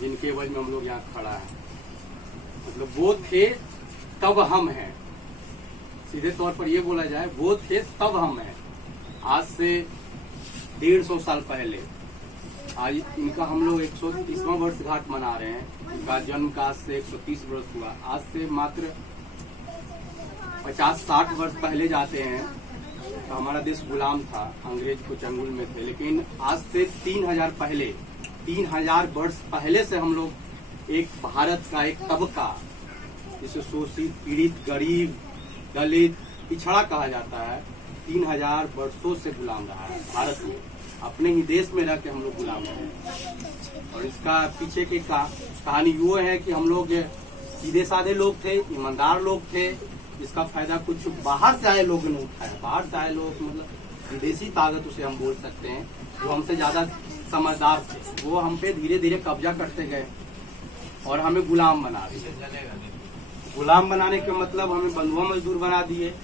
जिनके एवज में हम लोग यहाँ खड़ा है। मतलब वो थे तब हम हैं, सीधे तौर पर ये बोला जाए वो थे तब हम हैं। आज से 150 साल पहले, आज इनका हम लोग 130वां वर्षगांठ मना रहे हैं। इनका जन्म का आज से 130 वर्ष हुआ। आज से मात्र 50-60 वर्ष पहले जाते हैं तो हमारा देश गुलाम था, अंग्रेज को चंगुल में थे। लेकिन आज से 3000 वर्ष पहले से हम लोग एक भारत का एक तबका, जिसे शोषित, पीड़ित, गरीब, दलित, पिछड़ा कहा जाता है, 3000 वर्षों से गुलाम रहा है भारत में। अपने ही देश में रह के हम लोग गुलाम हैं। और इसका पीछे की कहानी वो है कि हम लोग सीधे साधे लोग थे, ईमानदार लोग थे, जिसका फायदा कुछ बाहर से आए लोगों ने उठाया। बाहर से आए लोग मतलब विदेशी ताकत उसे हम बोल सकते हैं, जो हमसे ज्यादा समझदार थे। वो हम पे धीरे धीरे कब्जा करते गए और हमें गुलाम बना दिए। गुलाम बनाने का मतलब हमें बंधुआ मजदूर बना दिए।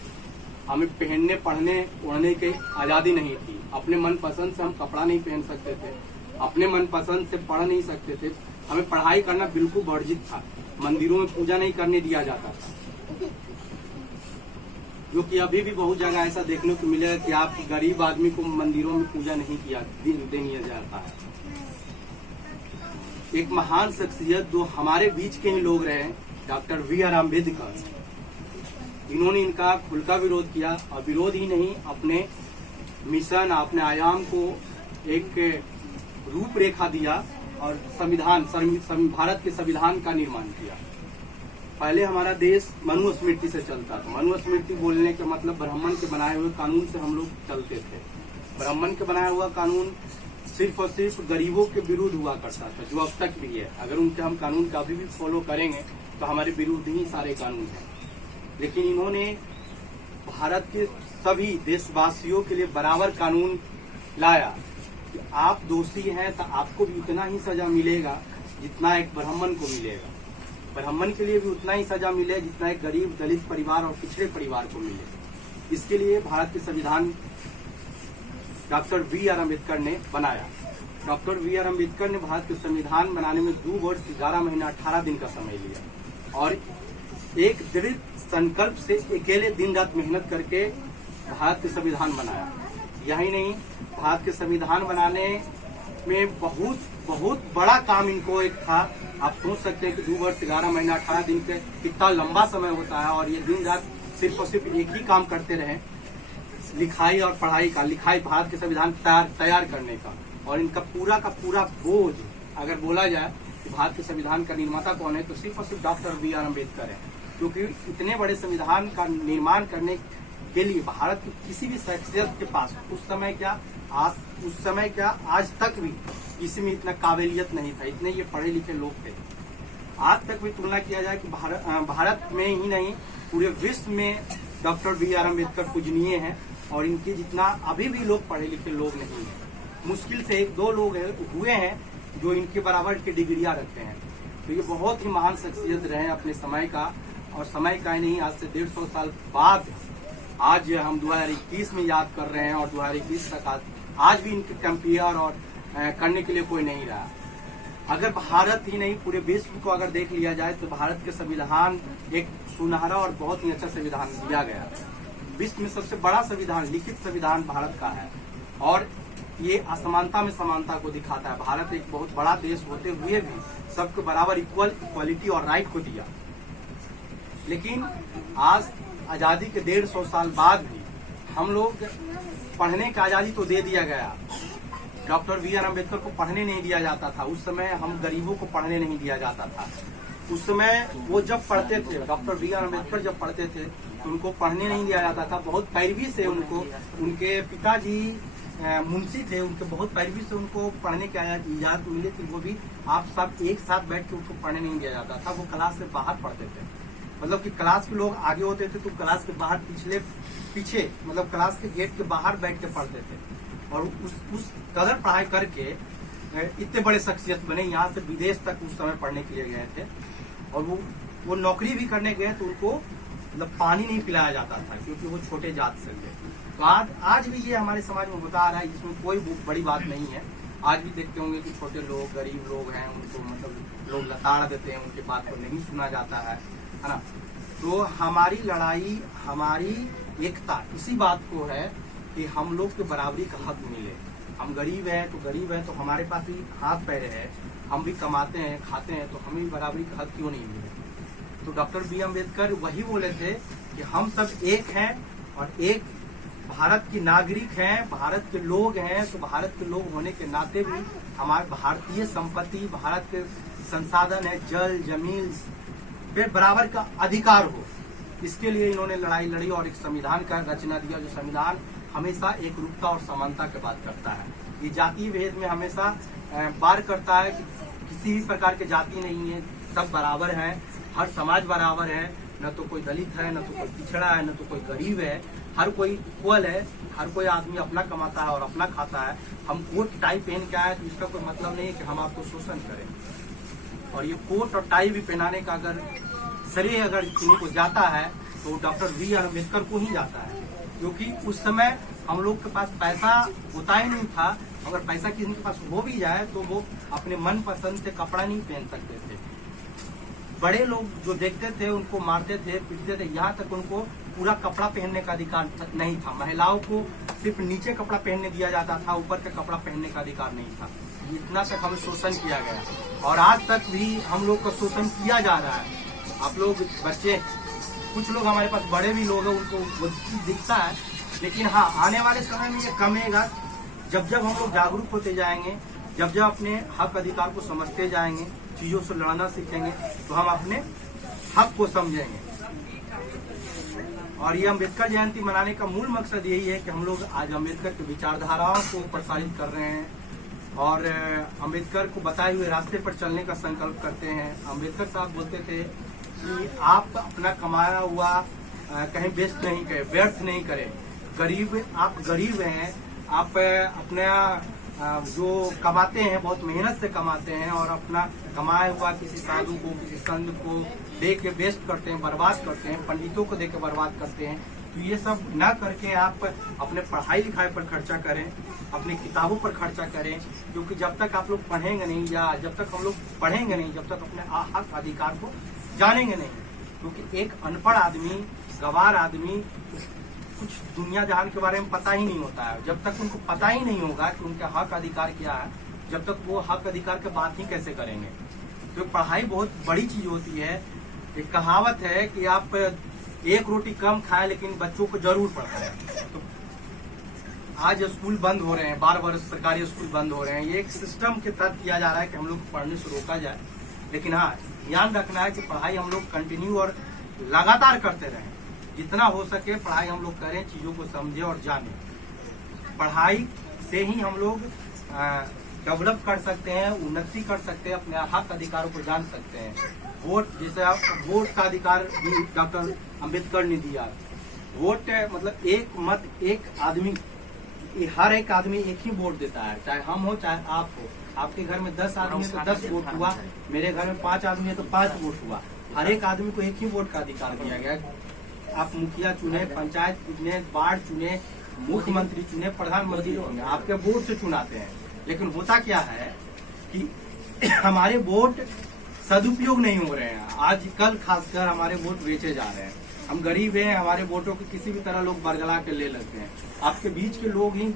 हमें पहनने, पढ़ने, ओढ़ने की आजादी नहीं थी। अपने मन पसंद से हम कपड़ा नहीं पहन सकते थे, अपने मन पसंद से पढ़ नहीं सकते थे। हमें पढ़ाई करना बिल्कुल वर्जित था। मंदिरों में पूजा नहीं करने दिया जाता था, जो कि अभी भी बहुत जगह ऐसा देखने को मिलेगा कि आप गरीब आदमी को मंदिरों में पूजा नहीं देनी जाता है। एक महान शख्सियत जो हमारे बीच के ही लोग रहे, डॉक्टर BR अम्बेडकर, इन्होंने इनका खुल का विरोध किया। और विरोध ही नहीं, अपने मिशन, अपने आयाम को एक रूपरेखा दिया और भारत के संविधान का निर्माण किया। पहले हमारा देश मनुस्मृति से चलता था। मनुस्मृति बोलने का मतलब ब्राह्मण के बनाए हुए कानून से हम लोग चलते थे। ब्राह्मण के बनाया हुआ कानून सिर्फ और सिर्फ गरीबों के विरुद्ध हुआ करता था, जो अब तक भी है। अगर उनके हम कानून का अभी भी फॉलो करेंगे तो हमारे विरुद्ध ही सारे कानून हैं। लेकिन इन्होंने भारत के सभी देशवासियों के लिए बराबर कानून लाया कि आप दोषी हैं तो आपको भी उतना ही सजा मिलेगा जितना एक ब्राह्मण को मिलेगा। ब्राह्मण के लिए भी उतना ही सजा मिले जितना एक गरीब, दलित परिवार और पिछड़े परिवार को मिले। इसके लिए भारत के संविधान डॉक्टर BR अम्बेडकर ने बनाया। डॉक्टर BR अम्बेडकर ने भारत के संविधान बनाने में 2 वर्ष 11 महीना 18 दिन का समय लिया और एक दृढ़ संकल्प से अकेले दिन रात मेहनत करके भारत के संविधान बनाया। यही नहीं, भारत के संविधान बनाने में बहुत बड़ा काम इनको एक था। आप सोच सकते हैं कि 2 वर्ष 11 महीना 18 दिन के कितना लंबा समय होता है। और ये दिन रात सिर्फ और सिर्फ एक ही काम करते रहे, लिखाई और पढ़ाई का। लिखाई, भारत के संविधान तैयार करने का। और इनका पूरा का पूरा बोझ, अगर बोला जाए कि भारत के संविधान का निर्माता कौन है, तो सिर्फ और सिर्फ डॉक्टर BR अम्बेडकर है। क्योंकि इतने बड़े संविधान का निर्माण करने के लिए भारत की किसी भी शख्सियत के पास उस समय क्या आज तक भी किसी में इतना काबिलियत नहीं था। इतने ये पढ़े लिखे लोग थे। आज तक भी तुलना किया जाए कि भारत में ही नहीं, पूरे विश्व में डॉक्टर BR अम्बेडकर पूजनीय हैं। और इनके जितना अभी भी लोग पढ़े लिखे लोग नहीं है। मुश्किल से 1-2 लोग हुए हैं जो इनके बराबर की डिग्रियां रखते हैं। तो ये बहुत ही महान शख्सियत रहे अपने समय का। और समय का ही नहीं, आज से 150 साल बाद आज हम 2021 में याद कर रहे हैं। और 2021 तक आज भी इनके कंपेयर और करने के लिए कोई नहीं रहा। अगर भारत ही नहीं, पूरे विश्व को अगर देख लिया जाए तो भारत के संविधान एक सुनहरा और बहुत ही अच्छा संविधान दिया गया। विश्व में सबसे बड़ा संविधान, लिखित संविधान भारत का है। और ये असमानता में समानता को दिखाता है। भारत एक बहुत बड़ा देश होते हुए भी सबको बराबर इक्वालिटी और राइट को दिया। लेकिन आज आजादी के 150 साल बाद भी हम लोग पढ़ने की आजादी तो दे दिया गया। डॉक्टर BR अम्बेडकर को पढ़ने नहीं दिया जाता था। उस समय हम गरीबों को पढ़ने नहीं दिया जाता था। उस समय वो जब पढ़ते थे, डॉक्टर BR अम्बेडकर जब पढ़ते थे तो उनको पढ़ने नहीं दिया जाता था। बहुत पैरवी से उनको, उनके पिताजी मुंशी थे, उनके बहुत पैरवी से उनको पढ़ने की इजाजत मिली थी। वो भी आप सब एक साथ बैठ के उनको पढ़ने नहीं दिया जाता था। वो क्लास से बाहर पढ़ते थे। मतलब कि क्लास के लोग आगे होते थे तो क्लास के बाहर पीछे मतलब क्लास के गेट के बाहर बैठ के पढ़ते थे। और उस कदर पढ़ाई करके इतने बड़े शख्सियत बने। यहाँ से विदेश तक उस समय पढ़ने के लिए गए थे। और वो नौकरी भी करने गए तो उनको मतलब पानी नहीं पिलाया जाता था, क्योंकि वो छोटे जात से थे। तो आज भी ये हमारे समाज में होता आ रहा है, जिसमें कोई बड़ी बात नहीं है। आज भी देखते होंगे कि छोटे लोग, गरीब लोग हैं, उनको मतलब लोग लताड़ देते हैं, उनकी बात को नहीं सुना जाता है ना। तो हमारी लड़ाई, हमारी एकता इसी बात को है कि हम लोग के बराबरी का हक मिले। हम गरीब हैं तो गरीब हैं, तो हमारे पास भी हाथ पैर है, हम भी कमाते हैं, खाते हैं, तो हमें बराबरी का हक क्यों नहीं मिले। तो डॉक्टर बी अम्बेडकर वही बोले थे कि हम सब एक हैं और एक भारत की नागरिक हैं, भारत के लोग हैं। तो भारत के लोग होने के नाते भी हमारे भारतीय संपत्ति, भारत के संसाधन है, जल जमीन पे बराबर का अधिकार हो। इसके लिए इन्होंने लड़ाई लड़ी और एक संविधान का रचना दिया, जो संविधान हमेशा एक रूपता और समानता की बात करता है। ये जातीय भेद में हमेशा बार करता है कि किसी भी प्रकार के जाति नहीं है, सब बराबर है, हर समाज बराबर है, न तो कोई दलित है, न तो कोई पिछड़ा है, न तो कोई गरीब है, हर कोई इक्वल है, हर कोई आदमी अपना कमाता है और अपना खाता है। हम कोट टाई पहन के आए तो इसका कोई मतलब नहीं है कि हम आपको शोषण करें। और ये कोट और टाई भी पहनाने का अगर श्रेय अगर किसी को जाता है तो डॉक्टर बी आर अम्बेडकर को ही जाता है, क्योंकि उस समय हम लोग के पास पैसा होता ही नहीं था। अगर पैसा किसी के पास हो भी जाए तो वो अपने मन पसंद से कपड़ा नहीं पहन सकते थे। बड़े लोग जो देखते थे उनको मारते थे, पीटते थे, यहाँ तक उनको पूरा कपड़ा पहनने का अधिकार नहीं था। महिलाओं को सिर्फ नीचे कपड़ा पहनने दिया जाता था, ऊपर का कपड़ा पहनने का अधिकार नहीं था। इतना तक हमें शोषण किया गया और आज तक भी हम लोग का शोषण किया जा रहा है। आप लोग बच्चे, कुछ लोग हमारे पास बड़े भी लोग हैं, उनको वो चीज दिखता है, लेकिन हाँ आने वाले समय में ये कमेगा जब जब हम लोग जागरूक होते जाएंगे, जब जब अपने हक अधिकार को समझते जाएंगे, चीजों से लड़ना सीखेंगे, तो हम अपने हक को समझेंगे। और ये अम्बेडकर जयंती मनाने का मूल मकसद यही है कि हम लोग आज अम्बेडकर की विचारधाराओं को प्रसारित कर रहे हैं और अम्बेडकर को बताए हुए रास्ते पर चलने का संकल्प करते हैं। अम्बेडकर साहब बोलते थे कि आप अपना कमाया हुआ कहीं वेस्ट नहीं करें, व्यर्थ नहीं करें। आप गरीब हैं, आप अपना जो कमाते हैं बहुत मेहनत से कमाते हैं और अपना कमाया हुआ किसी साधु को, किसी संत को दे के वेस्ट करते हैं, बर्बाद करते हैं, पंडितों को दे के बर्बाद करते हैं। तो ये सब न करके आप अपने पढ़ाई लिखाई पर खर्चा करें, अपनी किताबों पर खर्चा करें, क्योंकि जब तक आप लोग पढ़ेंगे नहीं या जब तक हम लोग पढ़ेंगे नहीं, जब तक अपने हक अधिकार को जानेंगे नहीं। क्योंकि एक अनपढ़ आदमी, गवार आदमी, कुछ दुनिया जहान के बारे में पता ही नहीं होता है। जब तक उनको पता ही नहीं होगा कि उनका हक अधिकार क्या है, जब तक वो हक अधिकार की बात ही कैसे करेंगे। तो पढ़ाई बहुत बड़ी चीज होती है। एक कहावत है कि आप एक रोटी कम खाएं लेकिन बच्चों को जरूर पढ़ाएं। तो आज स्कूल बंद हो रहे हैं, 12 वर्ष सरकारी स्कूल बंद हो रहे हैं। ये एक सिस्टम के तहत किया जा रहा है कि हम लोग पढ़ने से रोका जाए। लेकिन हाँ, ध्यान रखना है कि पढ़ाई हम लोग कंटिन्यू और लगातार करते रहें। जितना हो सके पढ़ाई हम लोग करें, चीजों को समझे और जाने। पढ़ाई से ही हम लोग डेवलप कर सकते हैं, उन्नति कर सकते हैं, अपने हक अधिकारों को जान सकते हैं। वोट, जैसे आप वोट का अधिकार भी डॉक्टर अम्बेडकर ने दिया। वोट मतलब एक मत एक आदमी, हर एक आदमी एक ही वोट देता है, चाहे हम हो चाहे आप हो। आपके घर में 10 आदमी है तो 10 वोट हुआ, मेरे घर में 5 आदमी है तो 5 वोट हुआ। हर एक आदमी को एक ही वोट का अधिकार दिया गया। आप मुखिया चुने, पंचायत चुने, वार्ड चुने, मुख्यमंत्री चुने, प्रधानमंत्री चुने, आपके वोट से चुनाते हैं। लेकिन होता क्या है कि हमारे वोट सदुपयोग नहीं हो रहे हैं। आजकल खासकर हमारे वोट बेचे जा रहे हैं। हम गरीब हैं, हमारे वोटों को किसी भी तरह लोग बरगला के ले लेते हैं। आपके बीच के लोग ही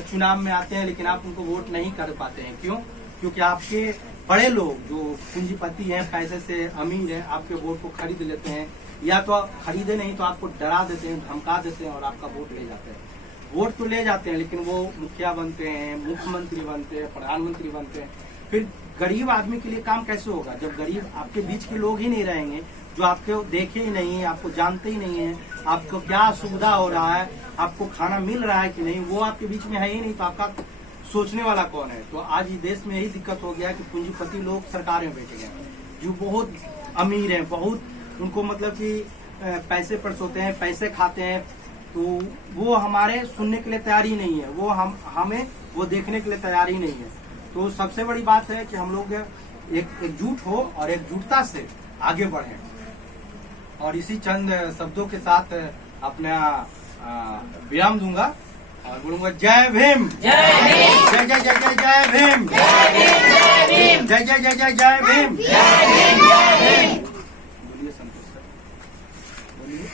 चुनाव में आते हैं, लेकिन आप उनको वोट नहीं कर पाते हैं। क्यों? क्योंकि आपके बड़े लोग जो पूंजीपति हैं, पैसे से अमीर हैं, आपके वोट को खरीद लेते हैं, या तो खरीदे नहीं तो आपको डरा देते हैं, धमका देते हैं और आपका वोट ले जाते हैं। वोट तो ले जाते हैं, लेकिन वो मुखिया बनते हैं, मुख्यमंत्री बनते हैं, प्रधानमंत्री बनते हैं। फिर गरीब आदमी के लिए काम कैसे होगा जब गरीब आपके बीच के लोग ही नहीं रहेंगे, जो आपको देखे ही नहीं है, आपको जानते ही नहीं है, आपको क्या सुविधा हो रहा है, आपको खाना मिल रहा है कि नहीं, वो आपके बीच में है ही नहीं, तो आपका सोचने वाला कौन है? तो आज इस देश में यही दिक्कत हो गया कि पूंजीपति लोग सरकार में बैठे गए, जो बहुत अमीर हैं, बहुत उनको मतलब कि पैसे पर सोते हैं, पैसे खाते हैं, तो वो हमारे सुनने के लिए तैयार ही नहीं है, वो हमें वो देखने के लिए तैयार ही नहीं है। तो सबसे बड़ी बात है कि हम लोग एकजुट हो और एकजुटता से आगे बढ़ें। और इसी चंद शब्दों के साथ अपना विराम दूंगा। और बोलूंगा जय भीम, जय भीम, जय जय जय जय जय भीम, जय भीम, जय भीम, जय जय जय जय जय भीम। जय भीम, जय भीम। बोलिए संतोष सर, बोलिए।